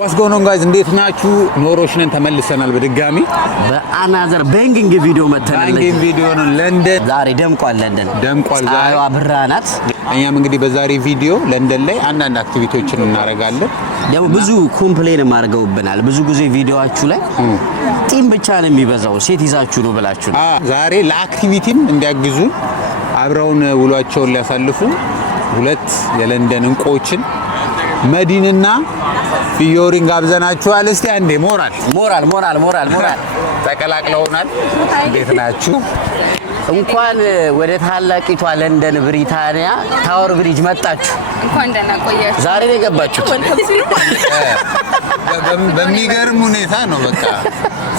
What's going on guys? እንዴት ናችሁ? ኖሮሽ ነን ተመልሰናል በድጋሚ በአናዘር ባንጊንግ ቪዲዮ መተናል። ባንጊንግ ቪዲዮ ነው ለንደን ዛሬ ደምቋል። ለንደን ደምቋል። ዛሬ አብራናት። እኛም እንግዲህ በዛሬ ቪዲዮ ለንደን ላይ አንዳንድ አክቲቪቲዎችን እናደርጋለን። ደግሞ ብዙ ኮምፕሌን ማድረጋውብናል። ብዙ ጊዜ ቪዲዮአችሁ ላይ ቲም ብቻ ነው የሚበዛው ሴት ይዛችሁ ነው ብላችሁ ነው። ዛሬ ለአክቲቪቲም እንዲያግዙ አብረውን ውሏቸውን ሊያሳልፉ ሁለት የለንደን እንቆችን መዲንና ፊዮሪን ጋብዘናችኋል። እስቲ አንዴ ሞራል ተቀላቅለውናል። እንዴት ናችሁ? እንኳን ወደ ታላቂቷ ለንደን ብሪታንያ ታወር ብሪጅ መጣችሁ። እንኳን ደህና ቆያችሁ። ዛሬ ነው የገባችሁት። በሚገርም ሁኔታ ነው። በቃ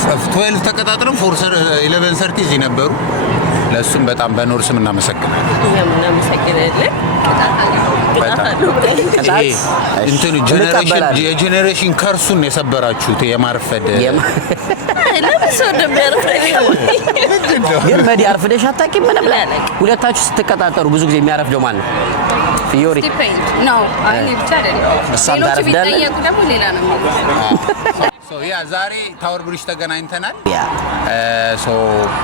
12 ተቀጣጥረን 11:30 እዚህ ነበሩ። ለሱም በጣም በኖርስም እናመሰግናለን። እንትን ጄኔሬሽን ከርሱን የሰበራችሁት የማርፈድ ግን መዲ አርፍደሽ አታውቂም? ምንም ሁለታችሁ ስትቀጣጠሩ ብዙ ጊዜ የሚያረፍደው ማን ነው? ፊዮሪ ነው። አይ ብቻ አይደለም። ሌሎች ቢጠየቁ ደግሞ ሌላ ነው የሚለው። ዛሬ ታወር ብሪጅ ተገናኝተናል።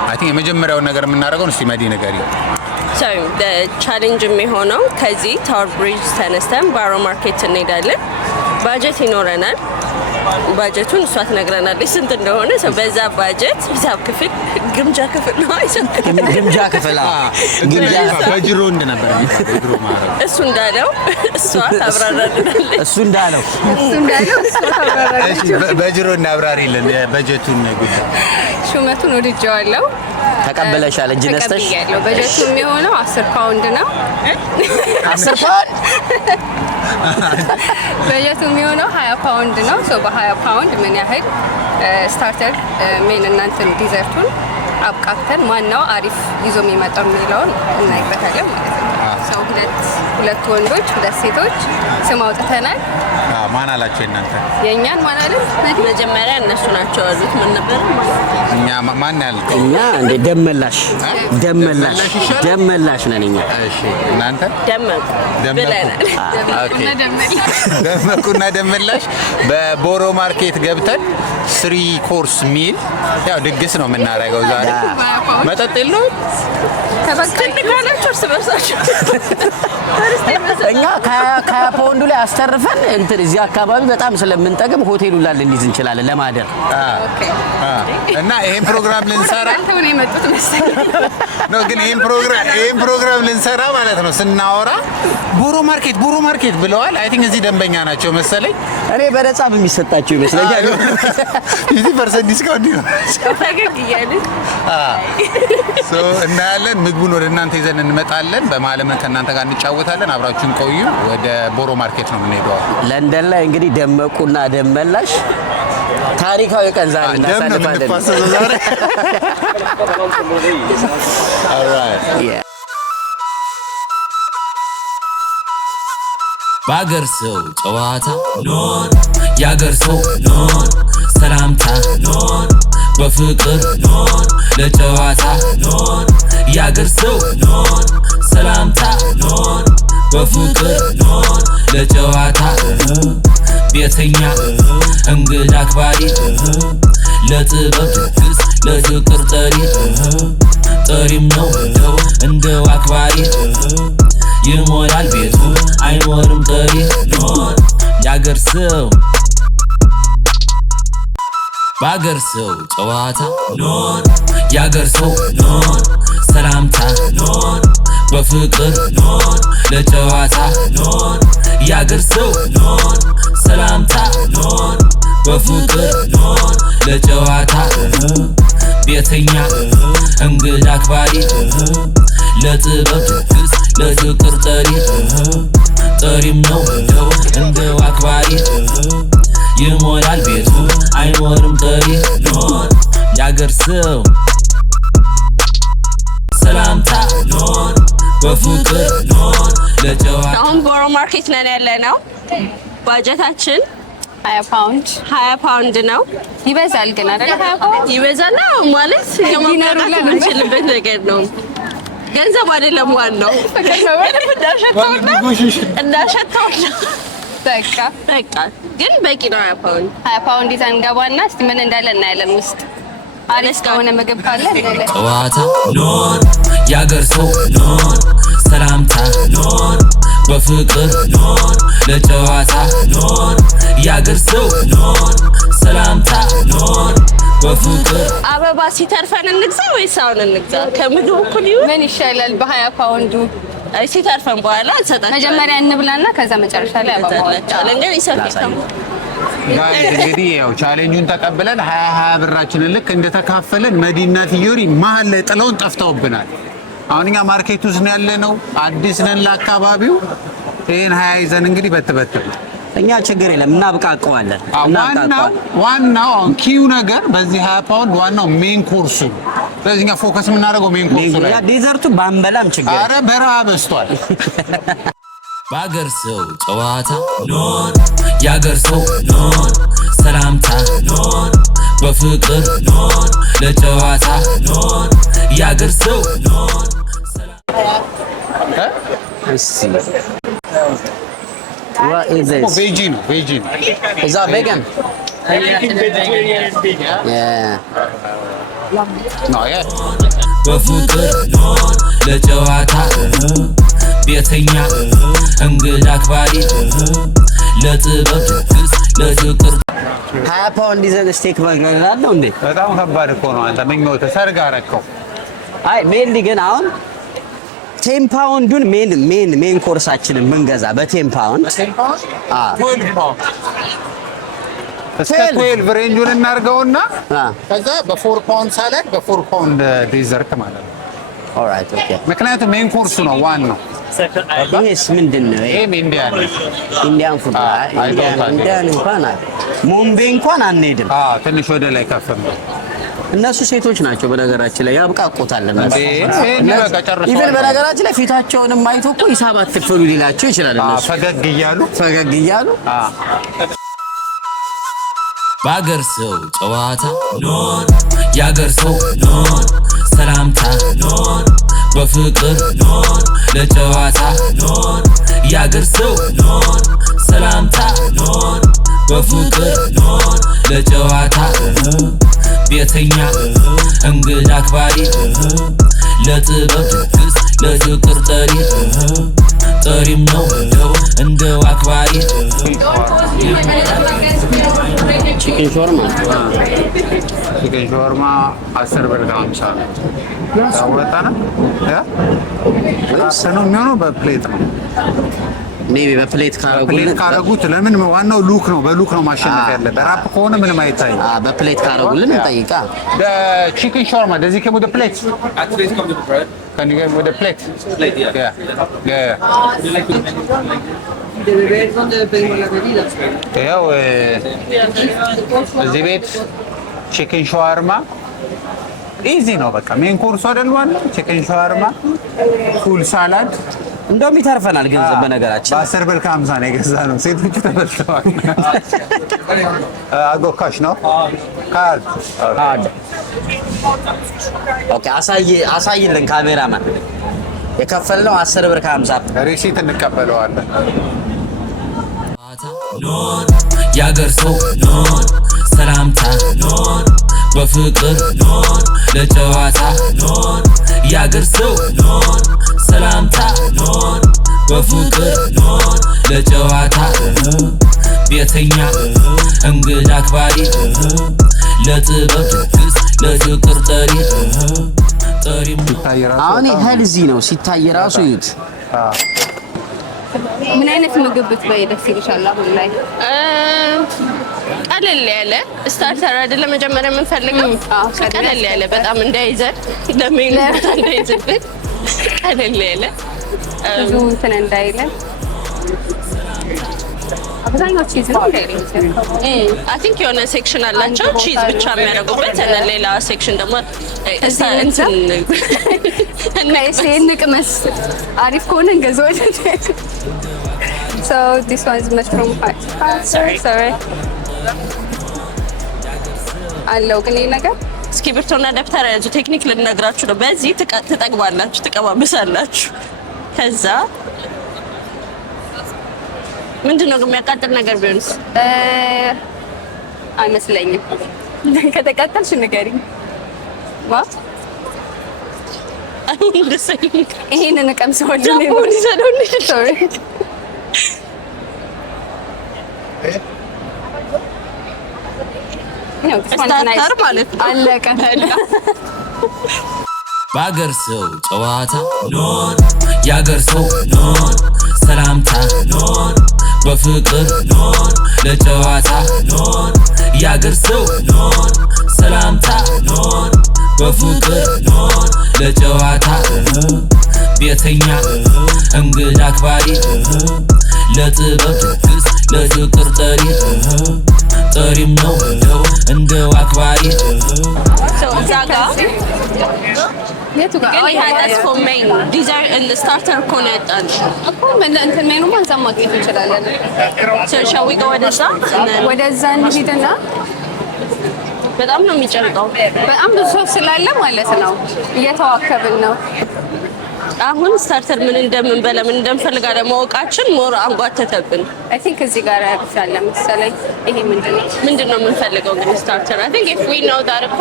አይ ቲንክ የመጀመሪያውን ነገር የምናደርገው እስቲ መዲ ንገሪ። So the challenge የሚሆነው ከዚህ ታወር ብሪጅ ተነስተን ባሮ ማርኬት እንሄዳለን። ባጀት ይኖረናል። ባጀቱን እሷ ትነግረናለች ስንት እንደሆነ። በዛ ባጀት ሂሳብ ክፍል ግምጃ ክፍል ነው ግምጃ ክፍል በጅሮ እንደነበር እሱ እንዳለው እሷ ታብራራለች። እሱ እንዳለው በጅሮ እናብራሪልን የባጀቱን ጉዳይ። ሹመቱን ወድጄዋለሁ። ተቀበለሻል? እጅ ነስተሽ? በጀቱ የሚሆነው 10 ፓውንድ ነው። 10 ፓውንድ በጀቱ የሚሆነው 20 ፓውንድ ነው። በ20 ፓውንድ ምን ያህል ስታርተር ሜን እናንተን ዲዘርቱን አብቃቅተን ማነው አሪፍ ይዞ የሚመጣው የሚለውን እናይበታለን ማለት ነው። ሁለት ወንዶች ሁለት ሴቶች ስም አውጥተናል። ማን አላችሁ እናንተ? የኛን ማን አለ? መጀመሪያ እነሱ ናቸው ያሉት። ምን ነበር እኛ ማን ያልከው? እኛ እንደ ደመላሽ ነን እኛ። እሺ እናንተ ደመቁና ደመላሽ በቦሮ ማርኬት ገብተን 3 ኮርስ ሚል ያው ድግስ ነው የምናደርገው ዛሬ። መጠጥ የለው ተበከልካላችሁ እርስ በርሳችሁ። እኛ ከፓውንዱ ላይ አስተርፈን እንትን እዚህ አካባቢ በጣም ስለምንጠግም ሆቴሉ ላይ ልንይዝ እንችላለን ለማደር። እና ይሄን ፕሮግራም ልንሰራ አንተው የመጡት መሰለኝ ነው። ግን ይሄን ፕሮግራም ልንሰራ ማለት ነው ስናወራ ቦሮ ማርኬት ብለዋል። አይ ቲንክ እዚህ ደንበኛ ናቸው መሰለኝ። እኔ በነጻ በሚሰጣቸው ይመስለኛል። እዚህ ፐርሰንት ዲስካውንት ነው ፈገግ እያልን እናያለን። ምግቡን ወደ እናንተ ይዘን እንመጣለን። በማለምን ከእናንተ ጋር እንጫወታለን። አብራችሁን ቆዩ። ወደ ቦሮ ማርኬት ነው የምንሄደው። ለንደን ላይ እንግዲህ ደመቁና ደመላሽ ታሪካዊ ቀን ዛሬ እናሳልፋለን። ባገር ሰው ጨዋታ ኖር ያገር ሰው ኖር ሰላምታ ኖር በፍቅር ኖር ለጨዋታ ኖር ያገር ሰው ኖር ሰላምታ ኖር በፍቅር ኖር ለጨዋታ ቤተኛ እንግዳ አክባሪ ለጥበብ ድግስ ለፍቅር ጠሪም ነው እንደው አክባሪ ይሞላል ቤቱ አይኖርም ጠሪ ኖር ያገር ሰው ባገር ሰው ጨዋታ ኖር ያገር ሰው ኖር ሰላምታ ኖር በፍቅር ኖር ለጨዋታ ኖር ያገር ሰው ኖር ሰላምታ ኖር በፍቅር ኖር ለጨዋታ ቤተኛ እንግዳ አክባሪ ለጥበብ ድግስ ለፍቅር ጠሪም ነው እንደው አክባሪ ይሞላል ቤቱ አይኖርም ጠሪ ኖር ያገር ሰው ሰላምታ ኖር በፍቅር ኖር ለጨዋታ። አሁን ቦሮ ማርኬት ነን ያለነው። ባጀታችን 20 ፓውንድ ነው። ይበዛል ግን አይደል? 20 ፓውንድ ይበዛል ማለት የማናቀር የምንችልበት ነገር ነው። ገንዘብ አይደለም ዋናው። እንዳሸታውና በቃ ግን በቂ ነው። 20 ፓውንድ ይዘን ገባና እስቲ ምን እንዳለ እናያለን። ውስጥ አሪፍ ከሆነ ምግብ ካለ ጨዋታ ኖር ያገር ሰው ኖር ሰላምታ ኖር በፍቅር ኖር ለጨዋታ ኖር ያገር ሰው ኖር ሰላምታ ኖር በፍቅር አበባ ሲተርፈን እንግዛ ወይስ አሁን እንግዛ? ከምግብ እኩል ይሁን ምን ይሻላል? በ20 ፓውንዱ ሲተርፈን በኋላ እንሰጣለን። መጀመሪያ እንብላና ከዛ መጨረሻ ላይ አበባ ለእንግዲህ ይሰጣል። ጋይስ እንግዲህ ያው ቻሌንጁን ተቀብለን 20 ብራችንን ልክ እንደተካፈለን መዲና ቲዮሪ መሀል ላይ ጥለውን ጠፍተውብናል። አሁን እኛ ማርኬት ውስጥ ያለነው አዲስ ነን ለአካባቢው። ይሄን 20 ይዘን እንግዲህ በትበት እኛ ችግር የለም እናብቃቀዋለን። ዋናው አሁን ኪዩ ነገር በዚህ 20 ፓውንድ ዋናው ሜን ኮርሱ። ስለዚህ እኛ ፎከስ የምናደርገው ሜን ኮርሱ ላይ። ዴዘርቱ ባንበላም ችግር ኧረ በረሃ በዝቷል። በአገር ሰው ጨዋታ ኖር ያገር ሰው ኖር ሰላምታ ኖር በፍቅር ኖር ለጨዋታ ኖር ያገር ሰው ኖር What is this? ቬጂ ነው። Is that vegan? Yeah. No, yeah. በፍቅር ኖር ለጨዋታ ቤተኛ እንግዳ አክባሪ ለጥበብ ድግስ ለፍቅር 20 ፓውንድ ይዘን ስቴክ በርገር አለው እንዴ? በጣም ከባድ እኮ ነው። አንተ ምኞትህ ሰርግ አደረከው። አይ ሜንሊ ግን አሁን 10 ፓውንዱን ሜን ኮርሳችንን ብንገዛ በ10 ፓውንድ 12 ፓውንድ እስከ 12 ሬንጁን እናድርገውና ከዛ በ4 ፓውንድ ሳላድ በ4 ፓውንድ ዴዘርት ማለት ነው። ኦልራይት ኦኬ። ምክንያቱም ሜን ኮርሱ ነው ዋናው። ይሄስ ምንድነው? ይሄም ኢንዲያን ፉድ ኢንዲያን እንኳን አለ ሞምቤ እንኳን አንሄድም። ትንሽ ወደ ላይ ከፍ ነው። እነሱ ሴቶች ናቸው በነገራችን ላይ ያብቃቁታል። እነሱ ኢቭን በነገራችን ላይ ፊታቸውንም አይቶ እኮ ሂሳብ አትክፈሉ ሊላቸው ይችላል። እነሱ ፈገግ እያሉ በአገር ሰው ጨዋታ ኖር ያገር ሰው ኖር ሰላምታ ኖር በፍቅር ኖር ለጨዋታ ኖር ያገር ሰው ኖር ሰላምታ ኖር በፍቅር ኖር ለጨዋታ ቤተኛ እንግዳ አክባሪ ለጥበብ ድግስ ለፍቅር ጠሪም ነው እንደው አክባሪ ቺክን ሾርማ 10 ብር ከ50 ነው። ያወጣና ነው የሚሆነው። በፕሌት ነው ሜቢ በፕሌት ካረጉት ለምን ዋናው ሉክ ነው። በሉክ ነው ማሸነፍ ያለበት። በራፕ ከሆነ ምንም አይታይም። በፕሌት ካረጉልን እንጠይቃ። ቺክን ሾርማ does it come with a plate? Actually it comes with bread. Can you get with a plate? Plate, yeah. Yeah. ያው እዚህ ቤት ቺክን ሻዋርማ ኢዚ ነው። በቃ ሜን ኮርሱ አይደል ዋናው ቺክን ሻዋርማ፣ ፉል ሳላድ እንደውም ይተርፈናል። ገንዘብ በነገራችን በ10 ብር ከ50 ነው የገዛነው። ሴቶቹ ተበልተዋል። አጎካሽ ነው ካርድ። ኦኬ አሳይልን ካሜራማን። የከፈልነው 10 ብር ከ50 ሪሲት እንቀበለዋለን። ኖር ያገር ሰው ኖር ሰላምታ ኖር በፍቅር ኖር ለጨዋታ ኖር ያገር ሰው ኖር ሰላምታ ኖር በፍቅር ኖር ለጨዋታ ቤተኛ እንግዳ አክባሪ ለጥበብ ድግስ ለፍቅር ጠሪም አሁን ሄልዚ ነው ሲታይ ራሱ ይዩት። ምን አይነት ምግብ ብትበይ ደስ ይልሻል? አሁን ላይ ቀለል ያለ ስታርተር አይደለም መጀመሪያ የምንፈልገው። ቀለል ያለ በጣም እንዳይዘን ለሜኑ እንዳይዝብን ቀለል ያለ ብዙ እንትን እንዳይለን አብዛኛው ቺዝ ነው እንዳይለን። አይ ቲንክ የሆነ ሴክሽን አላቸው ቺዝ ብቻ የሚያደርጉበት እና ሌላ ሴክሽን ደግሞ እንትን እና እንቅመስ አሪፍ ከሆነ እንገዛዋለን። So this one is much from sorry. አለው ግን ይሄ ነገር እስክሪብቶና ደብተር ያዙ። ቴክኒክ ልነግራችሁ ነው። በዚህ ትጠግባላችሁ፣ ትቀባብሳላችሁ። ከዛ ምንድነው የሚያቃጥል ነገር ቢሆንስ? አይመስለኝም። ከተቃጠልሽ ንገሪኝ። ዋት አሁን ደሰኝ ይሄንን ቀምሰዋለሁ ነው ሶሪ ስታርተር ማለት ነው። አለቀ። በአገር ሰው ጨዋታ ኖር የአገር ሰው ኖር ሰላምታ ኖር በፍቅር ኖር ለጨዋታ ኖር የአገር ሰው ኖር ሰላምታ ኖር በፍቅር ኖር ለጨዋታ ቤተኛ እንግዳ አክባሪ ለጥበብ ለፍቅር ጠሪም ነው እንደው አክባሪ እዛ ጋር የቱ ጋር ግን that's for main dessert and the starter እኮ ነው ያጣን እኮ ምን እንትን ሜኑ ማንሳት ማግኘት እንችላለን። so shall we go ወደዛ ወደዛ እንሂድና በጣም ነው የሚጨንቀው። በጣም ብዙ ሰው ስላለ ማለት ነው እየተዋከብን ነው። አሁን ስታርተር ምን እንደምንበላ ምን እንደምፈልጋ ለማወቃችን ሞር አንጓተተብን። አይ ቲንክ እዚህ ጋር ያለ መሰለኝ። ይሄ ምንድነው የምንፈልገው ግን ስታርተር አይ ቲንክ if we know that እኮ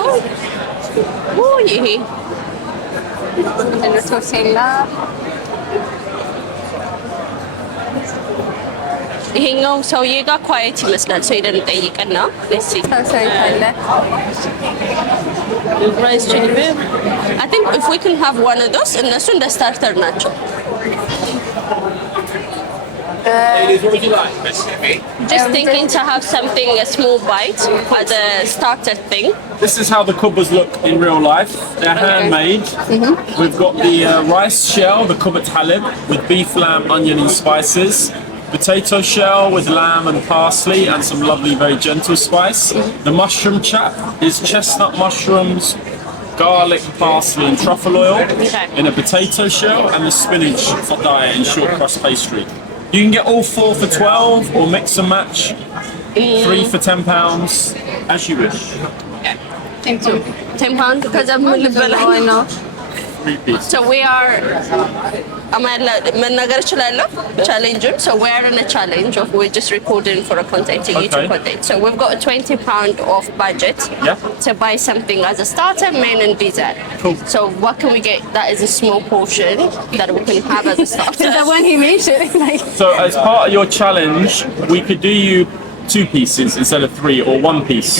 ይሄ ምንድነው ቶርሴላ ይሄኛው ሰውዬ ጋር ኳየት ይመስላል። ሰው ሄደን ጠይቀና let's see ታሳይታለ rice chili beef I think if we can have one of those እነሱ እንደ ስታርተር ናቸው። Just thinking to have something a small bite as a starter thing. This is how the kubbas look in real life. They're handmade. We've got the rice shell, the kubbat halib, with beef, lamb, onion and spices. Potato shell with lamb and parsley and some lovely, very gentle spice. The mushroom chap is chestnut mushrooms, garlic, parsley and truffle oil in a potato shell, and the spinach for diet in short crust pastry. You can get all 4 for 12 or mix and match. 3 for £10, as you wish. Thank you. 10 pounds because I'm I know. 3 pieces. So we are መናገር እችላለሁ ቻሌንጁን so we are in a challenge of we're just recording for a content a YouTube content so we've got a £20 off budget to buy something as a starter, main and dessert. Cool. So what can we get that is a small portion that we can have as a starter? The one he mentioned like So as part of your challenge, we could do you 2 pieces instead of 3 or 1 piece.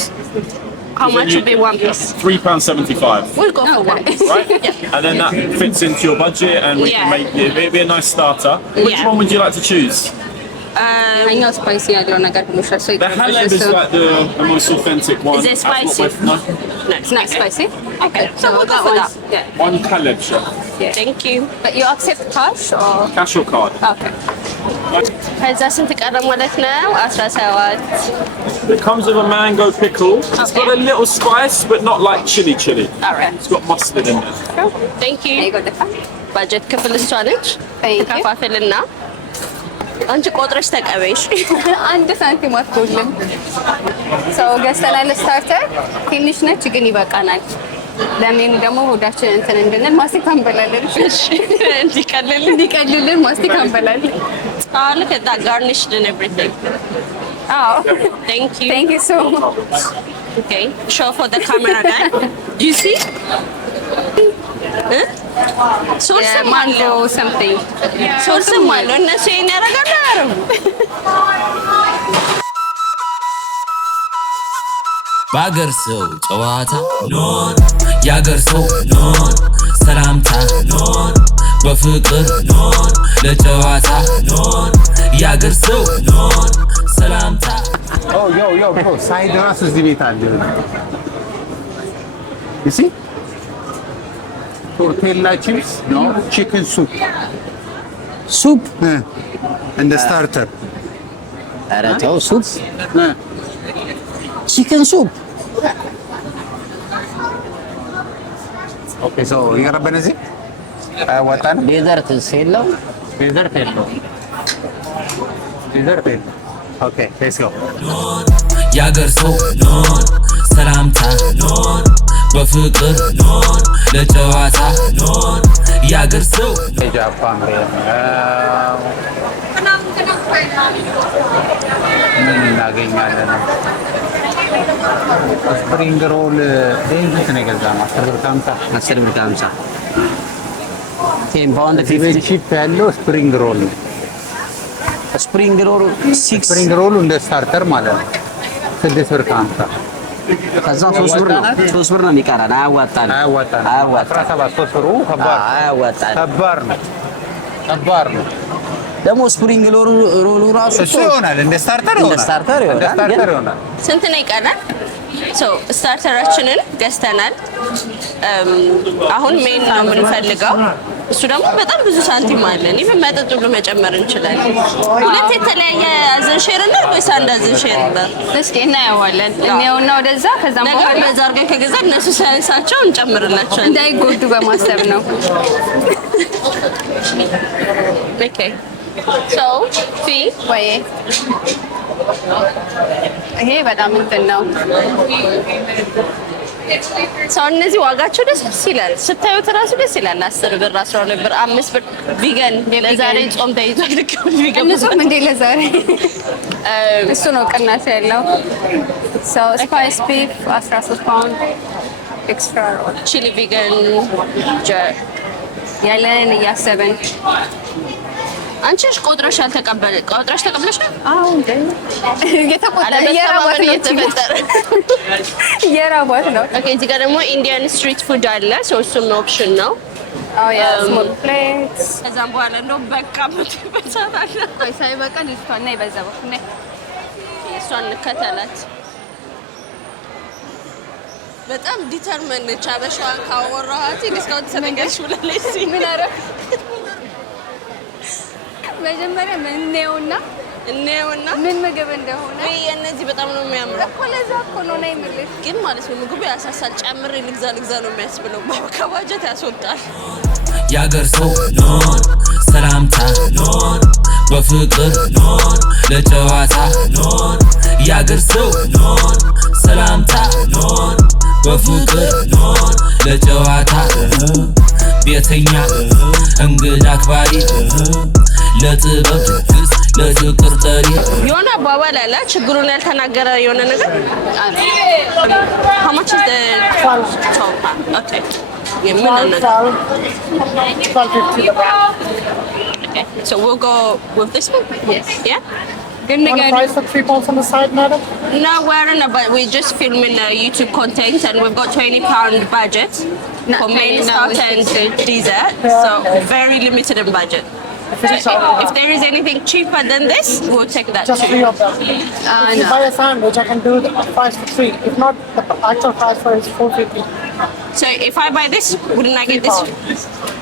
How much would be one piece? £3.75. We'll go for one piece. Right? Yeah. And then that fits into your budget and we can make it, it'd be a nice starter. Which one would you like to choose? I know spicy ያለው ነገር ብሎሻል so The halib is like the most authentic one. Is it spicy? No. it's not spicy. Okay. So we'll go for that. Yeah. One halib, chef. Thank you. But you accept cash or Cash or card? okay. ከዛ ስንት ቀረ ማለት ነው? 17 It comes with a mango pickle. It's got a little spice, but not like chili. Alright. It's got mustard in there. Thank you. There you go the card. ባጀት ክፍል እሷ ነች። Thank you. ከፋፍልና አንቺ ቆጥረሽ ተቀበይሽ። አንድ ሳንቲም አትጎልም። ሰው ገዝተናል ስታርተር ትንሽ ነች ግን ይበቃናል። ለሜኑ ደግሞ ሆዳችን እንትን እንድንል ማስቲካ እንበላለን። እሺ እንዲቀልልን ማስቲካ እንበላለን። Look at that garnished and everything. Oh, Thank you. thank you so much. Okay, show for the camera guy. Do you see? Source Mango something. source malo እነሱ ይሄን ያደርጋሉ አያደርጉም? በአገር ሰው ጨዋታ ኖር የአገር ሰው ኖር ሰላምታ ኖር በፍቅር ኖር ለጨዋታ ኖር የአገር ሰው ኖር ሰላምታ yo bro ሳይድ ራሱ እዚህ ቤት አለ you see tortilla chips no chicken soup and the starter ኧረ ተው ሱፕ ቺክን ሱፕ okay so ይቀርበን እዚህ ወጣን ዴዘርት የለው ዴዘርት የለው okay let's go የአገር ሰው ኖር ሰላምታ ኖር በፍቅር ኖር ለጨዋታ ኖር ያገር ሰው የጃፓን ብሬድ ነው። ምን እናገኛለን? ስፕሪንግ ሮል እንዴት ነው የገዛነው? 10 ብር ከ50 10 ብር ከ50 10 ፓውንድ 50 ቺፕ ያለው ስፕሪንግ ሮል ነው። ስፕሪንግ ሮል 6 ስፕሪንግ ሮሉ እንደ ስታርተር ማለት ነው። 6 ብር ከ50 ከዛ 3 ብር ነው 3 ብር ነው የሚቀረን። አያዋጣንም። 17 3 ብሩ ከባድ አያዋጣንም። ከባድ ነው። ደግሞ ስፕሪንግ ሮሉ ራሱ እሱ ይሆናል እንደ ስታርተር ይሆናል። ስንት ነው ይቀራል? ስታርተራችንን ገዝተናል። አሁን ሜን ነው የምንፈልገው። እሱ ደግሞ በጣም ብዙ ሳንቲም አለን። ይሄን መጠጥ ሁሉ መጨመር እንችላለን። ሁለት የተለያየ አዘን ሼር እና ወይስ አንድ አዘን ሼር እና እስኪ እናየዋለን። እኔውና ወደዛ ከዛም በኋላ በዛ አድርገን ከገዛ እነሱ ሳይንሳቸው እንጨምርላቸዋለን እንዳይጎዱ በማሰብ ነው። ኦኬ ሶ ፊ ወይ ይሄ በጣም እንትን ነው። ሰው እነዚህ ዋጋቸው ደስ ይላል። ስታዩት ራሱ ደስ ይላል። 10 ብር 12 ብር 5 ብር ቪገን ለዛሬ ጾም ተይዟል። ቪገን እነሱም እንደ ለዛሬ እሱ ነው ቅናሽ ያለው። ሰው ስፓይስ ቢፍ 13 ፓውንድ ኤክስትራ ሮል ቺሊ ቪገን ያለንን እያሰብን አንቺሽ ቆጥረሻል ተቀበለሻል? አዎ እንዴ እየተቆጣ እየራባት ነው። ኦኬ እዚህ ጋር ደግሞ ኢንዲያን ስትሪት ፉድ አለ። እሱም ኦፕሽን ነው። አዎ ያ ስሞል ፕሌትስ ከዛም በኋላ እንደው በቃ ምትበሳት አለ። ሳይበቃ ልጅቷና ይበዛ በኩል ነው። እሷን እንከተላት። በጣም ዲተርመን ነች። አበሻዋን ካወራኋት ዲስካውንት ሰነገርሽ ብላለች። ምን አረፍ መጀመሪያ እንየውና ምን ምግብ እንደሆነ ወይ እነዚህ በጣም ነው የሚያምረው እኮ ለዛ እኮ ነው ናይ ምልሽ ግን ማለት ነው ምግቡ ያሳሳል። ጨምሬ ልግዛ ነው የሚያስብለው። ከባጀት ያስወጣል። ያገር ሰው ኖር ሰላምታ ኖር በፍቅር ኖር ለጨዋታ ኖር ያገር ሰው ኖር ሰላምታ ኖር በፍቅር ኖር ለጨዋታ ቤተኛ እንግዳ አክባሪ ለጥበብ ድግስ ለፍቅር ጠሪ የሆነ አባባል አለ። ችግሩን ያልተናገረ የሆነ ነገር አለ። How much is the 12? Okay. Okay. So we'll go with this one? Yes. Yeah? Good Price for 3 pounds on the side, madam? No, but we're just filming YouTube content and we've got £20 budget for main, starter and dessert. So very limited in budget. If there is anything cheaper than this, we'll take that Just too. 3 of them. If you buy a sandwich, I can do the price for 3. If not, the actual price for it is $4.50. So if I buy this, wouldn't I get this?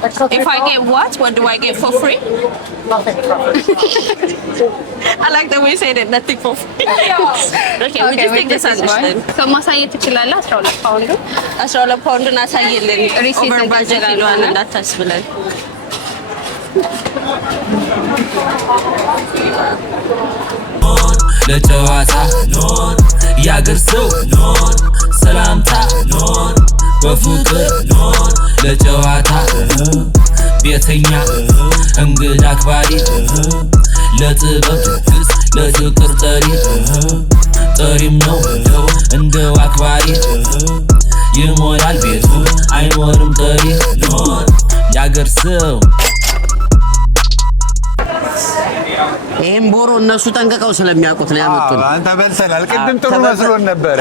Extra 3 If I get what do I get for free? nothing. I like the way you said it, nothing for free. Okay, we just take the sandwich then. ሰው ማሳየት ትችላለህ? 12 ፓውንድ 12 ፓውንድን አሳየልን። ሪሲት ኦቨር ባጀት እንችላለን። ይለዋል እንዳታስብለን። ለጨዋታ ኖር ያገር ሰው ኖር ሰላምታ ኖር በፍቅር ኖር ለጨዋታ ቤተኛ እንግዳ አክባሪ ለጥበብ ድግስ ለፍቅር ጠሪም ነው እንደው አክባሪ ይሞላል ቤቱ አይኖርም ጠሪ ኖር ያገር ሰው ይሄን ቦሮ እነሱ ጠንቀቀው ስለሚያውቁት ነው ያመጡት። አንተ በልተናል። ቅድም ጥሩ መስሎን ነበረ።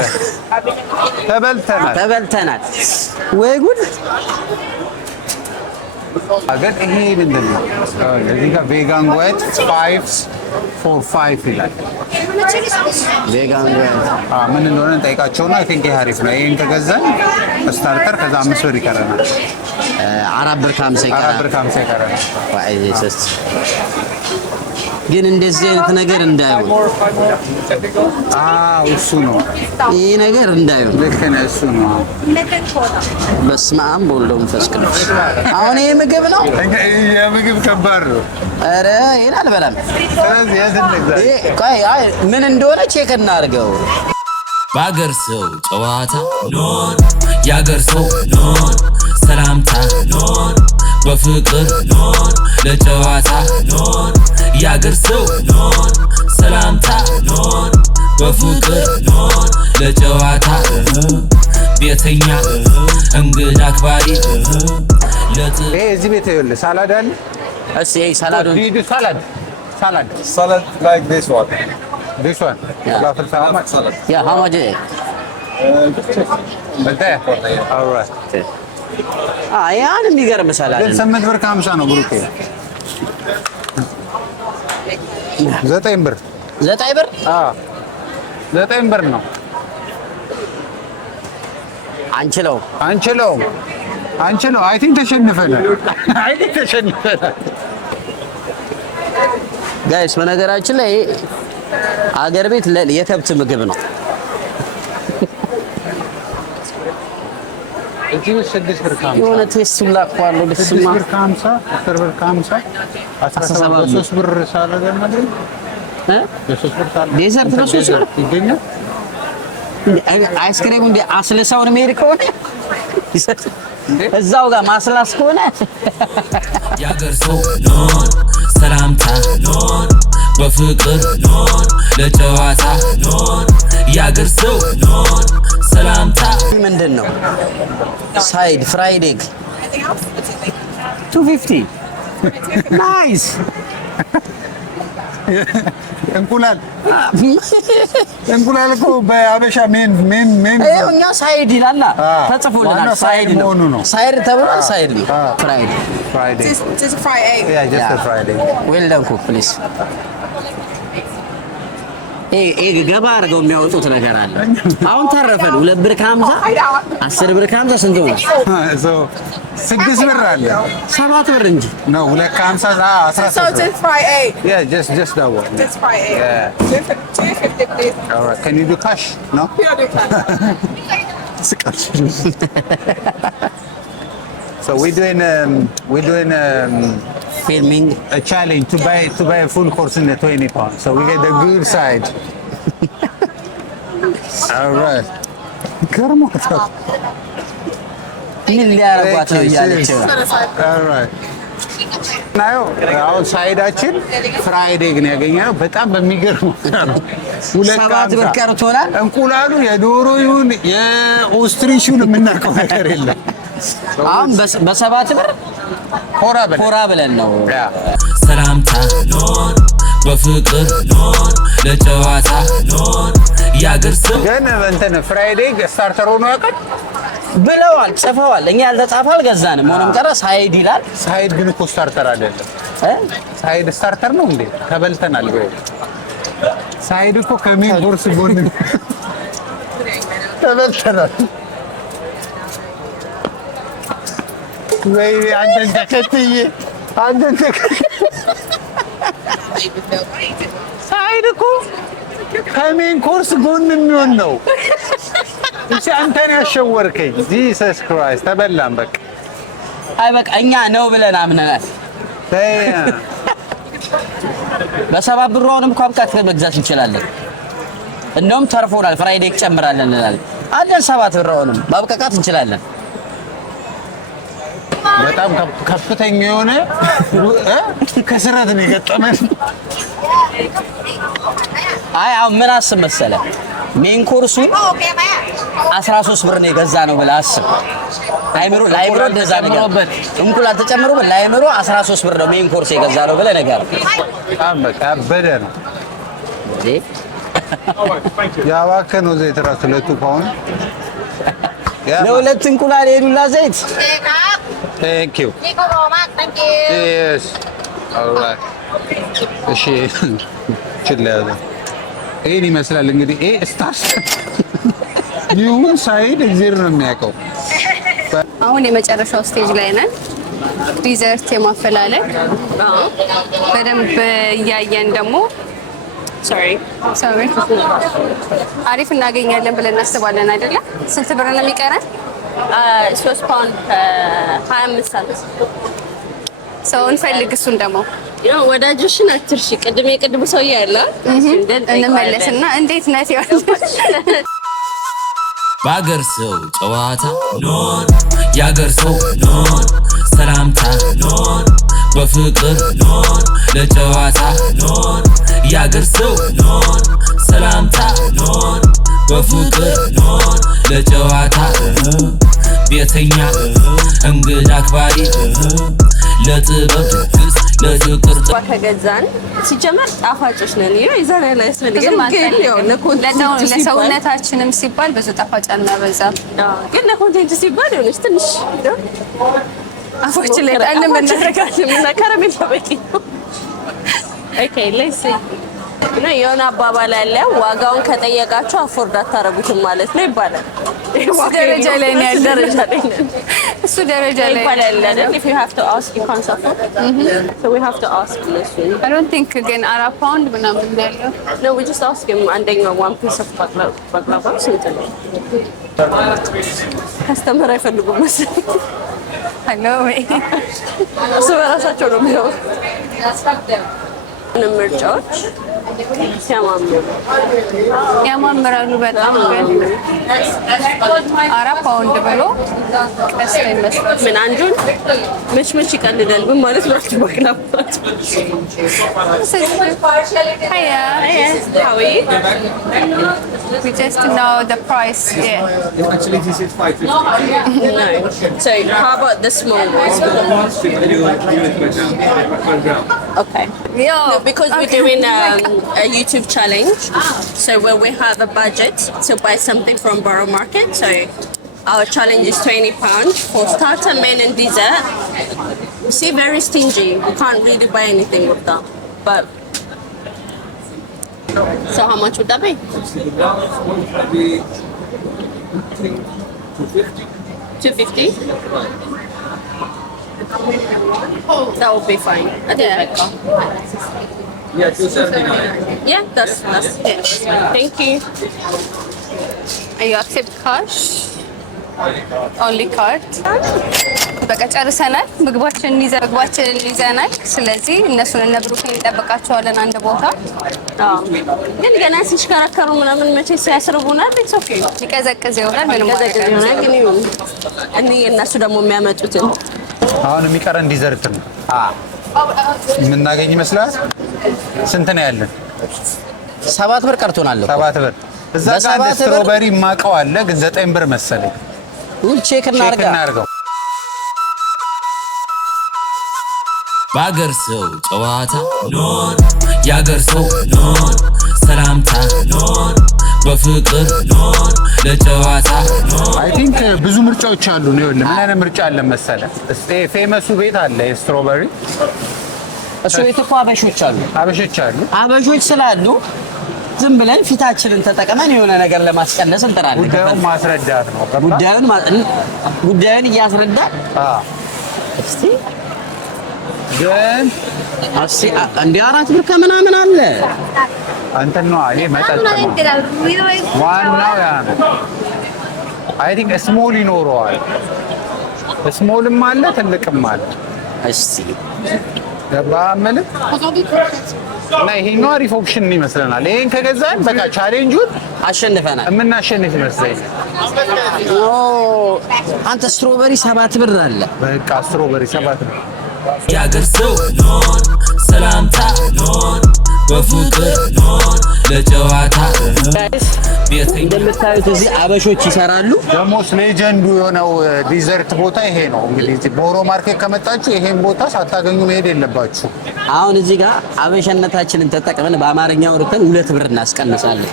ተበልተናል። ወይ ጉድ! አገር ይሄ ምንድን ነው? እዚህ ጋር ቬጋን ዋይት 545 ይላል። ቬጋን ወይ ምን እንደሆነ እንጠይቃቸውና አይ ቲንክ ይሄ አሪፍ ነው። ይሄን ከገዛን ስታርተር ከዛ 5 ብር ይቀረናል። 4 ብር ከ50 ይቀራል። 4 ብር ከ50 ይቀረናል። ግን እንደዚህ አይነት ነገር እንዳይሆን እሱ ነው ይሄ ነገር እንዳይሆን። ልክ ነህ። እሱ ነው። በስመ አብ ወወልድ ወመንፈስ ቅዱስ። አሁን ይሄ ምግብ ነው። የምግብ ከባድ ነው። ኧረ ይሄን አልበላም። ስለዚህ ቆይ ምን እንደሆነ ቼክ እናድርገው። ባገር ሰው ጨዋታ ኖር ያገር ሰው ኖር ሰላምታ ኖር በፍቅር ኖር ለጨዋታ ኖር ያገር ሰው ኖር ሰላምታ ኖር በፍቅር ኖር ለጨዋታ ቤተኛ እንግዳ አክባሪ ይሄ እዚህ ቤት ይኸውልህ ሳላድ አለ። እሺ ይሄ ሳላዱን ሳላድ Salad like this one. this one falafel salad ያ how much but there all right ያን የሚገርም ሳላድ ግን 8 ብር ከ50 ነው ብሩኬ 9 ብር 9 ብር 9 ብር ነው አንችለው አይ ቲንክ ተሸንፈናል ጋይስ በነገራችን ላይ አገር ቤት የከብት ምግብ ነው እዚህ 6 ብር ከ50 የሆነ ቴስት ላቋለው ደስማ 6 ብር ከ50 10 ብር ከ50 17 3 ብር ሳላድ ማለት ለ3 ብር ሳላድ ዴዘርት ነው 3 ብር ይገኛል አይስክሬም እንደ አስለሳው ነው የሚሄድ ከሆነ እዛው ጋር ማስላስ ከሆነ ያገር ሰው ኖር ሰላምታ ኖር በፍቅር ኖር ለጨዋታ ኖር ያገር ሰው ኖር ሰላምታ ምንድን ነው ሳይድ ፍራይድ ኤግ 250 ናይስ እንቁላል እኮ በአበሻ ሜን እኛ ሳይድ ይላልና ተጽፎልናል ሳይድ ነው ሳይድ ተብሏል ሳይድ ነው ፍራይድ Just a fried egg. yeah just a fried egg ዌል ዳን ኩክ ፕሊዝ ኤግ ገባ አድርገው የሚያወጡት ነገር አለ አሁን ተረፈን 2 ብር ከ50 10 ብር ከ50 ስንት ሆነ so 6 ብር አለ 7 ብር እንጂ no 2 ከ50 So just fried egg. yeah just that one Just fried egg. yeah 250 please. all right can you do cash no Yeah, do that. so we're doing filming a challenge to buy a full course in the 20 pounds. So we get the good side. All right. ምን ሊያረጓት ነው እያለች All right. ናው አሁን ሳይዳችን ፍራይድ ኤግ ነው ያገኘነው። በጣም በሚገርም ነው። 7 ብር ቀርቶናል። እንቁላሉ የዶሮ ይሁን የኦስትሪች ይሁን የምናውቀው ነገር የለም። አሁን በ7 ብር ኮራ ብለን ነው ሰላምታ ኖር በፍቅር ኖር ለጨዋታ ኖር ያገር ሰው ግን እንትን ፍራይድ ኤግ ስታርተር ሆኖ ያውቃል ብለዋል ጽፈዋል። እኛ ያልተጻፈ አልገዛንም። ሆኖም ቀረ ሳይድ ይላል። ሳይድ ግን እኮ ስታርተር አይደለም። ሳይድ ስታርተር ነው እንዴ? ተበልተናል። ሳይድ እኮ ከሜን ኮርስ ጎን ተበልተናል። ወይ አንተን ተከትዬ ሳይድ እኮ ከሜን ኮርስ ጎን የሚሆን ነው። እሺ አንተን ያሸወርከኝ። ጂሰስ ክራይስት ተበላን። በቃ አይ በቃ እኛ ነው ብለን አምነናል። በ7 ብር አሁንም እኮ አብቃት መግዛት እንችላለን። እንደውም ተርፎናል። ፍራይዴ ጨምራለን እንላለን አለን 7 ብር አሁንም ማብቃቃት እንችላለን። በጣም ከፍተኛ የሆነ ከስረት ነው የገጠመን። አይ አሁን ምን አስብ መሰለህ ሜን ኮርሱ 13 ብር ነው የገዛ ነው ብለህ አስብ። ላይምሮ እንደዛ ነገር እንቁላል ተጨምሮበት ላይምሮ 13 ብር ነው ሜን ኮርስ የገዛ ነው ብለህ ነገር በጣም በቃ ያበደ ነው። ያባከነው ዘይት እራሱ 2 ፓውንድ ለሁለት እንቁላል የዱላ ዘይት Thank you. Yes. All right. እሺ ችላለ ይሄን ይመስላል እንግዲህ ስታርስ ይሁን ሳይድ እግዚአብሔር ነው የሚያውቀው። አሁን የመጨረሻው ስቴጅ ላይ ነን። ዲዘርት የማፈላለግ በደንብ እያየን ደግሞ ሶሪ አሪፍ እናገኛለን ብለን እናስባለን አይደለ? ስንት ብር ነው የሚቀረን? 3 ፓውንድ 25 ሳንቲም ሰው እንፈልግ። እሱን ደግሞ ያው ወዳጆሽን አትርሺ። የቅድሙ ሰውዬ ያለ እንመለስና እንዴት ነህ ያለሽ በአገር ሰው ጨዋታ ኖር ያገር ሰው ኖር ሰላምታ ኖር በፍቅር ኖር ለጨዋታ ኖር ያገር ሰው ኖር ሰላምታ ኖር በፍቅር ኖር ለጨዋታ ቤተኛ እንግዳ አክባሪ ለጥበብ ድግስ ለፍቅር ከገዛን ሲጀመር ጣፋጮች ነን ይዘን ላይ ለሰውነታችንም ሲባል ብዙ ጣፋጭ አናበዛም። ግን ለኮንቴንት ሲባል የሆነች ትንሽ አፋችን ላይ ጣል እናደርጋለን እና ከረሜላ በቂ ነው። ኦኬ ሌትስ ሲ እና የሆነ አባባል አለ ዋጋውን ከጠየቃችሁ አፎርድ አታረጉትም ማለት ነው ይባላል። ደረጃ ላይ ነው ያለው። እሱ ደረጃ ላይ ይባላል። if you have to ask you can't afford so we have to ask this I don't think ግን 4 ፓውንድ ምናምን ያለው no we just ask him አንደኛው one piece of baklava ስንት ነው? ከስተመር አይፈልጉም መሰለኝ። ሄሎ ወይ እሱ በራሳቸው ነው የሚለው ምርጫዎች ያማምራሉ በጣም ግን 4 ፓውንድ ብሎ ቀስተ ይመስላል። ምን አንዱን መች ይቀልዳል ምን ማለት ነው? ባክላባት Hiya. How are you? We just know the price. Yeah. Actually, this is 550. No. So how about the small ones? Okay. Yeah. No, because we're doing a YouTube challenge. So when we have a budget to buy something from Borough Market, so our challenge is £20 for starter, main and dessert. You see, very stingy. We can't really buy anything with that. But so how much would that be? 250. That would be fine. I think Yeah, 279. yeah, that's it. Thank you. You accept cash? Only card? በቃ ጨርሰናል። ምግባችንን ይዘናል። ስለዚህ እነሱን እነ ብሩክን እንጠብቃቸዋለን አንድ ቦታ። ግን ገና ሲሽከረከሩ ምናምን መቼ ሲያስርቡናል። ኢትስ ኦኬ ሊቀዘቅዝ ይሆናል። ምንም ማለት ይሆናል። ግን ይሁን እኔ እነሱ ደግሞ የሚያመጡትን አሁን የሚቀረን ዲዘርት ነው። የምናገኝ ይመስላል። ስንት ነው ያለን? 7 ብር ቀርቶናል። 7 ብር። እዛ ጋር አንድ ስትሮበሪ ማቀው አለ ግን 9 ብር መሰለኝ። ቼክ እናርጋው። ባገር ሰው ጨዋታ ኖር ያገር ሰው ኖር ሰላምታ ኖር በፍቅር ኖር ለጨዋታ ኖር አይ ቲንክ ብዙ ምርጫዎች አሉ ነው። ምን አይነት ምርጫ አለ መሰለ? ፌመሱ ቤት አለ የስትሮበሪ እሱ ቤት እኮ አበሾች አሉ። አበሾች ስላሉ ዝም ብለን ፊታችንን ተጠቅመን የሆነ ነገር ለማስቀነስ እንጠራለን። ጉዳዩን ማስረዳት ነው። ጉዳዩን እያስረዳን እስቲ ግን እንደ 4 ብር ከምናምን አለ አንተን ነው አይ መጣጥ ነው ዋናው ያ ነው። አይ ቲንክ ስሞል ይኖረዋል። ስሞልም አለ ትልቅም አለ። እስቲ ገባመለ እና ይሄኛው አሪፍ ኦፕሽን ይመስለናል። ይሄን ከገዛን በቃ ቻሌንጁን አሸንፈናል። የምናሸንፍ ይመስለኛል። አንተ ስትሮበሪ 7 ብር አለ። በቃ ስትሮበሪ 7 ብር ያገር ሰው ኖር ሰላምታ ኖር በፍቅር ኖር ለጨዋታ እንደምታዩት እዚህ አበሾች ይሰራሉ። ደግሞ ሌጀንዱ የሆነው ዲዘርት ቦታ ይሄ ነው። እንግዲህ ቦሮ ማርኬት ከመጣችሁ ይሄን ቦታ ሳታገኙ መሄድ የለባችሁ። አሁን እዚህ ጋር አበሻነታችንን ተጠቅመን በአማርኛ ወርተን 2 ብር እናስቀንሳለን።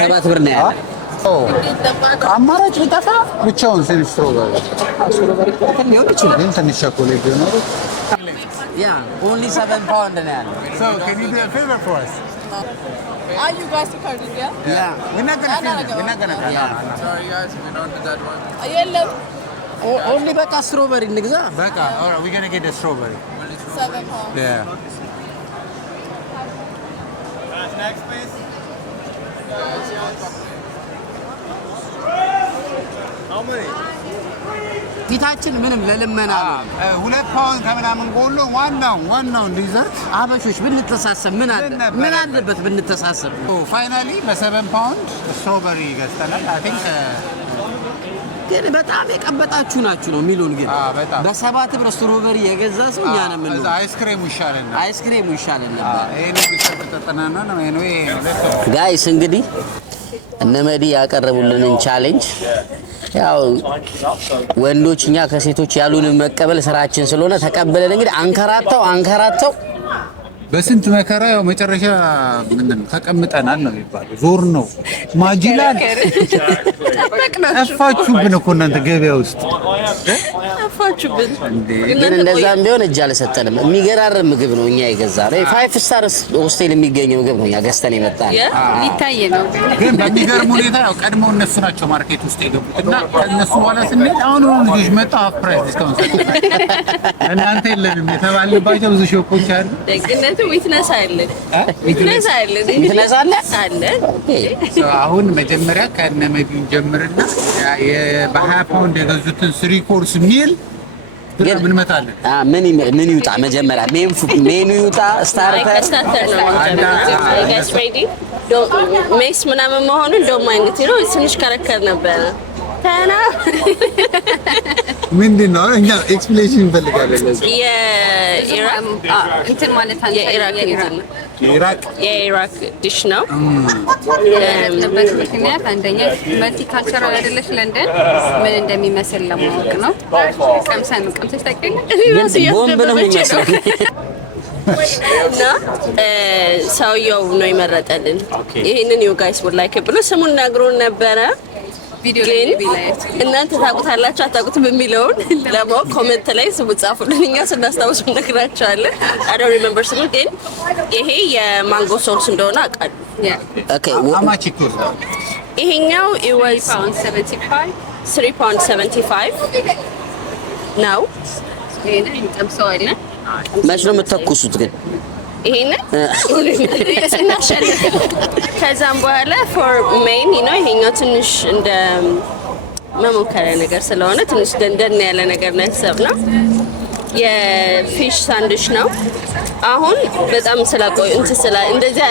7 ብር ነው ያለው። አማራጭ ቢጠፋ ብቻውን ስትሮበሪ ሊሆን ይችላል። ግን ትንሽ ቸኮሌት ቢኖር only 7 pound ነው ያለው። So can you do a favor for us? Are you guys recording? Yeah. We're not gonna film it. We're not gonna film it. Sorry guys, we don't do that one. Yellow. only በቃ ስትሮበሪ እንግዛ። በቃ alright, we're gonna get the strawberry. 7 pounds. Yeah. Next please. How many? ፊታችን ምንም ለልመና ነው። 2 ፓውንድ ከምናምን ጎሎ ዋናው ዲዘርት አበሾች ብንተሳሰብ ምን አለበት ብንተሳሰብ። ፋይናሊ በ7 ፓውንድ ስትሮበሪ ገዝተናል። አይ ቲንክ ግን በጣም የቀበጣችሁ ናችሁ ነው የሚሉን። ግን በ7 ብር ስትሮበሪ የገዛ ሰው እኛ ነን ምን ነው አይስክሬሙ ይሻለን ነበር። ይሄን ተጠናና ነው ጋይስ እንግዲህ እነመዲ ያቀረቡልንን ቻሌንጅ ያው ወንዶች እኛ ከሴቶች ያሉንን መቀበል ስራችን ስለሆነ ተቀበለን እንግዲህ አንከራተው በስንት መከራ ያው መጨረሻ ምንድነው ተቀምጠናል ነው የሚባለው። ዞር ነው ማጂላል ጠፋችሁብን እኮ እናንተ ገበያ ውስጥ ጠፋችሁብን። ግን እንደዛም ቢሆን እጅ አልሰጠንም። የሚገራርም ምግብ ነው እኛ የገዛነው። 5 ስታር ሆስቴል የሚገኘው ምግብ ነው እኛ ገዝተን የመጣን። ሊታይ ነው ግን በሚገርም ሁኔታ ያው ቀድሞ እነሱ ናቸው ማርኬት ውስጥ የገቡትና እነሱ በኋላ ስንሄድ አሁን ልጆች መጣ ሃፍ ፕራይስ ዲስካውንት እናንተ የለንም የተባልባቸው ብዙ ሾፖች አሉ። ደግነቱ ዊትነስ አለ። አሁን መጀመሪያ ከነመዲን ጀምርና በ20 ፓውንድ የገዙትን 3 ኮርስ ሚል ምን መታለን? ምን ይውጣ መጀመሪያ ሜኑ ይውጣ። ስታርተር ሜክስ ምናምን መሆኑ እንደውም አይነት ነው። ትንሽ ከረከር ነበረ ታና ምንድን ነው እኛ ኤክስፕሌኔሽን እንፈልጋለን። የኢራቅ እንትን ማለት የኢራቅ ዲሽ ነው። ያለበት ምክንያት አንደኛ መልቲካልቸራል አይደለች ለንደን ምን እንደሚመስል ለማወቅ ነው። ቀምሰሽ ታውቂያለሽ? ቦምብ ነው የሚመስለው። እና ሰውየው ነው የመረጠልን ይሄንን ዩ ጋይስ ውድ ላይክ ብሎ ስሙን ነግሮን ነበረ። ቪዲዮ ግን እናንተ ታውቁታላችሁ አታውቁትም የሚለውን ለማወቅ ኮሜንት ላይ ስሙ ጻፉልን። እኛ ስናስታውስ እንነግራችኋለን። I don't remember ስሙ ግን ይሄ የማንጎ ሶስ እንደሆነ አውቃለሁ። ኦኬ አማቺ ኩር ይሄኛው it was 3.75 3.75 ነው። ይሄን ጠብሰዋለን። መች ነው የምትተኩሱት ግን? ይሄንን ስናሸንፍ ከዛም በኋላ ፎር ሜን ነው። ይሄኛው ትንሽ እንደ መሞከሪያ ነገር ስለሆነ ትንሽ ደንደን ያለ ነገር ነው ያሰብነው። የፊሽ ሳንድዊች ነው። አሁን በጣም ስላቆይ እንደዚህ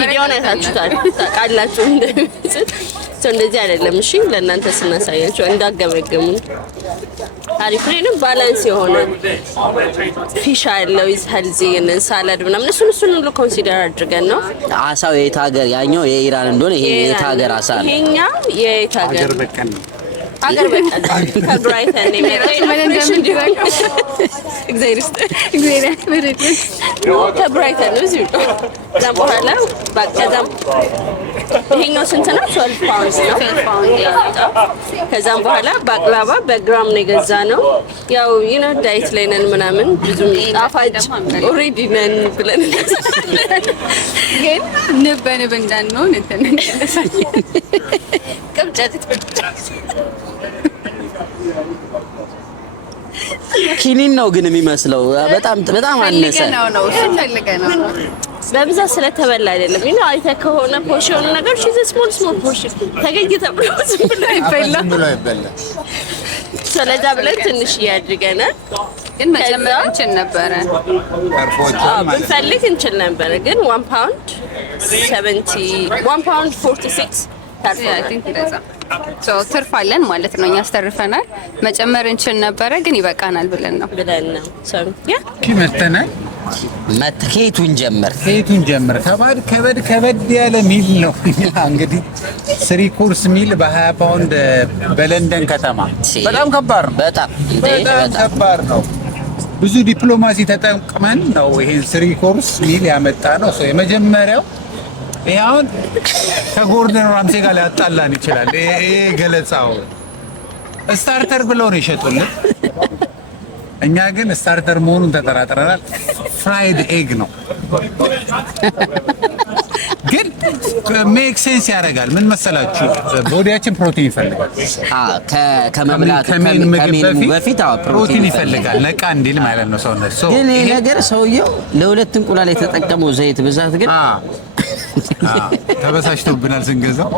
ቪዲዮውን አይታችሁታል ታውቃላችሁ። እንደዚህ አይደለም። እሺ ለእናንተ ስናሳያችሁ እንዳገመገሙ አሪፍ ነው። ባላንስ የሆነ ፊሽ አለው ሄልዚ እና ሳላድ ምናምን እሱን ሁሉ ኮንሲደር አድርገን ነው። አሳው የት ሀገር? ያኛው የኢራን እንደሆነ ይሄ የት ሀገር አሳ ነው? ይሄኛው የት ሀገር በቀን ነው አገር በቀን ከብራይተን ነው ከብራይተን ነው እዚሁ። ከዛም በኋላ ከዛም ይሄኛው ስንት ነው? 12 ፓውንድ ነው። 12 ፓውንድ ያወጣው። ከዛም በኋላ ባቅላባ በግራም ነው የገዛ ነው። ያው ዳይት ላይ ነን ምናምን ብዙም ጣፋጭ ኦልሬዲ ነን ብለን ግን ንብ እንዳንሆን እንትን ቅብጨት ኪኒን ነው ግን የሚመስለው። በጣም አነሰ ነው ነው በብዛት ስለተበላ አይደለም። አይተህ ከሆነ ፖርሽኑ ነገር ስሞል ፖርሽን ተገኘ ተብሎ ዝም ብሎ ይበላል። ስለዛ ብለን ትንሽ ያድርገናል። ግን መጨመር እንችል ነበረ። ብንፈልግ እንችል ነበረ። ግን 1 ፓውንድ 46 ትርፍ አለን ማለት ነው። እኛ አስተርፈናል። መጨመር እንችል ነበረ ግን ይበቃናል ብለን ነው መተናል። ከየቱን ጀምር? ከበድ ያለ ሚል ነው እንግዲህ 3 ኮርስ ሚል በ20 ፓውንድ በለንደን ከተማ በጣም ከባድ ነው። በጣም ከባድ ነው። ብዙ ዲፕሎማሲ ተጠቅመን ነው ይሄን 3 ኮርስ ሚል ያመጣ ነው። የመጀመሪያው ይሄ አሁን ከጎርደን ራምሴ ጋር ሊያጣላን ይችላል። ይሄ ገለጻው ስታርተር ብለው ነው የሸጡልን። እኛ ግን ስታርተር መሆኑን ተጠራጥረናል። ፍራይድ ኤግ ነው ግን ሜክ ሴንስ ያደርጋል። ምን መሰላችሁ? ቦዲያችን ፕሮቲን ይፈልጋል። ከመብላት በፊት ፕሮቲን ይፈልጋል ነቃ እንዲል ማለት ነው ሰውነት። ግን ይሄ ነገር ሰውየው ለሁለት እንቁላል የተጠቀመው ዘይት ብዛት ግን ተበሳጭቶብናል ስንገዛው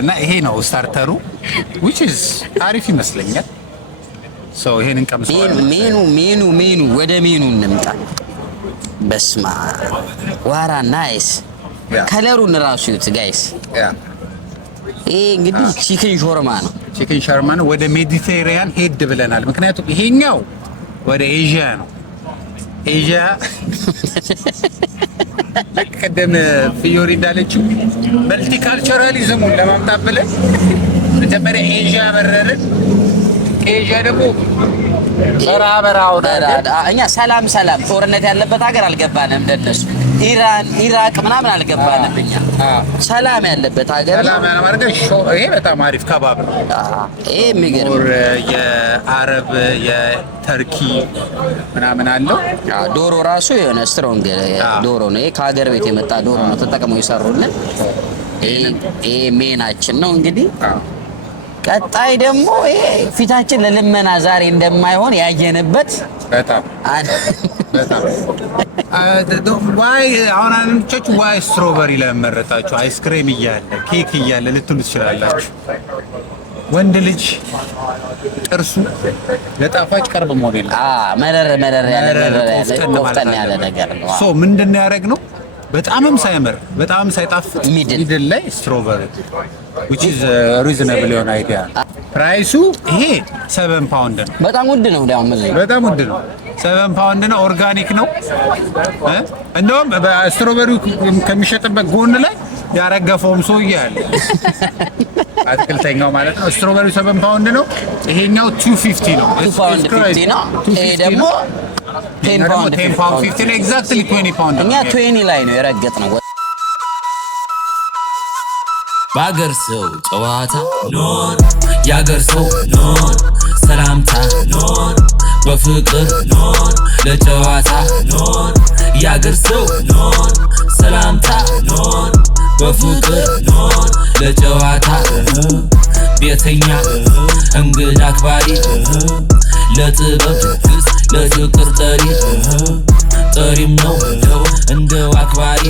እና ይሄ ነው ስታርተሩ which is አሪፍ ይመስለኛል። ሶ ይሄን እንቀምሰዋለን። ሜኑ ወደ ሜኑ እንምጣ። በስማ ዋራ ናይስ ከለሩን ራሱ ይዩት ጋይስ። ይሄ እንግዲህ ቺክን ሾርማ ነው። ቺክን ሾርማ ነው። ወደ ሜዲቴሪያን ሄድ ብለናል። ምክንያቱም ይሄኛው ወደ ኤዥያ ነው። ኤዥያ ቀደም ፊዮሪ እንዳለችው መልቲካልቸራሊዝሙን ለማምጣት ብለን መጀመሪያ ኤዥያ በረርን። ኤዥያ ደግሞ በራው እኛ ሰላም ጦርነት ያለበት ሀገር አልገባንም። እንደነሱ ኢራን፣ ኢራቅ ምናምን አልገባንም። እኛ ሰላም ያለበት ሀገር ሰላም ያለማርገ ይሄ በጣም አሪፍ ከባብ ነው። ይሄ የሚገርም የአረብ የተርኪ ምናምን አለው። ዶሮ ራሱ የሆነ ስትሮንግ ዶሮ ነው። ይሄ ከሀገር ቤት የመጣ ዶሮ ነው ተጠቅመው ይሰሩልን። ይሄ ሜናችን ነው እንግዲህ። ቀጣይ ደግሞ ፊታችን ለልመና ዛሬ እንደማይሆን ያየንበት በጣም ዋይ አሁን አንቺ ዋይ ስትሮበሪ ለመረጣችሁ አይስክሬም እያለ ኬክ እያለ ልትሉ ትችላላችሁ። ወንድ ልጅ ጥርሱ ለጣፋጭ ቅርብ መሆን የለም። መረር ያለ ነገር ነው። ሶ ምንድነው ያደረግነው? በጣምም ሳይመር በጣም ሳይጣፍጥ ሚድል ላይ ስትሮበሪ which is reasonable የሆነ አይዲያ። ፕራይሱ ይሄ 7 ፓውንድ ነው። በጣም ውድ ነው። በጣም ውድ ነው። 7 ፓውንድ ነው። ኦርጋኒክ ነው። እንደውም በስትሮበሪው ከሚሸጥበት ጎን ላይ ያረገፈውም ሰውዬ አለ። አትክልተኛው ማለት ነው። ስትሮበሪው 7 ፓውንድ ነው። ይሄኛው 250 ነው። 250 ነው። ይሄ ደግሞ 10 ፓውንድ 50 ነው። ኤግዛክትሊ 20 ፓውንድ። እኛ 20 ላይ ነው የረገጥነው። በአገር ሰው ጨዋታ ኖር ያገር ሰው ኖር ሰላምታ ኖር በፍቅር ኖር ለጨዋታ ኖር ያገር ሰው ኖር ሰላምታ ኖር በፍቅር ኖር ለጨዋታ ቤተኛ እንግዳ አክባሪ ለጥበብ ለፍቅር ጠሪም ነው እንደው አክባሪ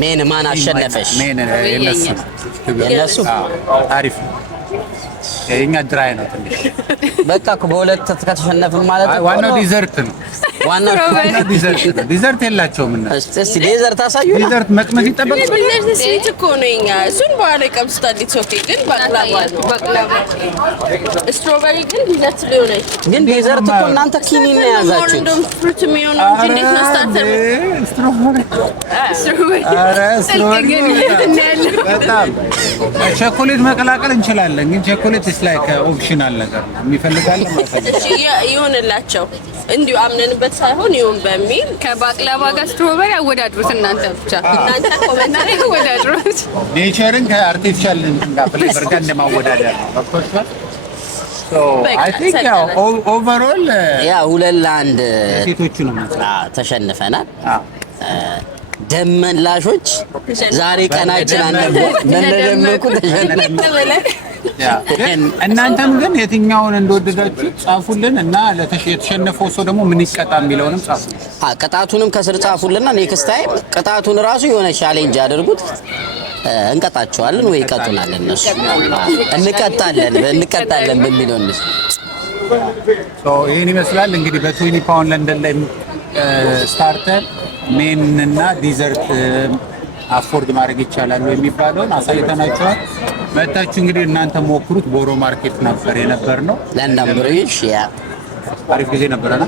ሜን ማን አሸነፈሽ? የነሱ አሪፍ የኛ ድራይ ነው ትንሽ። በቃ በሁለት ከተሸነፍን ማለት ነው። ዋናው ዲዘርት ነው። ዋናው ዲዘርት የላቸውም እና እስቲ ዲዘርት አሳዩ። ዲዘርት መቅመስ ይጠበቃል። ዲዘርት ስዊት እኮ ነው የኛ። እሱን በኋላ ይቀምሱታል። ኦኬ ግን ባቅላባ ስትሮበሪ ግን ዲዘርት ሊሆን አይችልም። ግን ዲዘርት እኮ እናንተ ኪኒን ነው ያዛችሁት። እንደውም ፍሩት የሚሆነው እንጂ እንዴት ነው ስታርተር? በጣም ቸኮሌት መቀላቀል እንችላለን፣ ግን ቸኮሌት ላይክ ኦፕሽናል ነገር ነው። የሚፈልጋል ይሆንላቸው እንዲሁ አምነንበት ሳይሆን ይሁን በሚል ከባቅላባ ጋር ስትሮበሪ አወዳድሩት። እናንተ ብቻ እናንተ ኮሜንታሪ አወዳድሩት። ኔቸርን ከአርቲፊሻል ጋር ፍሌቨር ጋር እንደማወዳደር ነው። ሶ አይ ቲንክ ያው ኦቨርኦል ያ 2-1 ሴቶቹ ነው ተሸንፈናል። ደመላሾች ዛሬ ቀናችን አነበር ለነደመቁ ተሸንፈናል። እናንተም ግን የትኛውን እንደወደዳችሁ ጻፉልን እና የተሸነፈው ሰው ደግሞ ምን ይቀጣ የሚለውንም ጻፉ። ቅጣቱንም ከስር ጻፉልና ኔክስት ታይም ቅጣቱን ራሱ የሆነ ቻሌንጅ አድርጉት። እንቀጣቸዋለን ወይ ይቀጡናል። እነሱ እንቀጣለን በሚለው እነሱ ይህን ይመስላል እንግዲህ በ20 ፓውንድ ለንደን ላይ ስታርተር ሜን እና ዲዘርት አፎርድ ማድረግ ይቻላል የሚባለውን አሳይተናችኋል። መጣችሁ እንግዲህ እናንተ ሞክሩት። ቦሮ ማርኬት ነበር የነበርነው ለንደን ብሪጅ። ያ አሪፍ ጊዜ ነበረና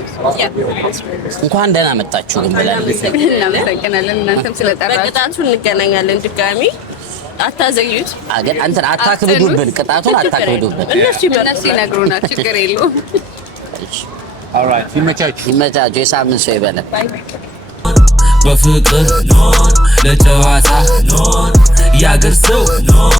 እንኳን ደህና መጣችሁ ግን ብለን እናመሰግናለን። እናንተም ስለጠራችሁ በቅጣቱ እንገናኛለን ድጋሚ። አታዘግዩት። አገን አንተን አታክብዱብን፣ ቅጣቱን አታክብዱብን። እነሱ ይነግሩናል። ችግር የለውም። ኦልራይት ይመቻችሁ። የሳምንት ሰው ይበለን። በፍቅር ኖር ለጨዋታ ኖር ያገር ሰው ኖር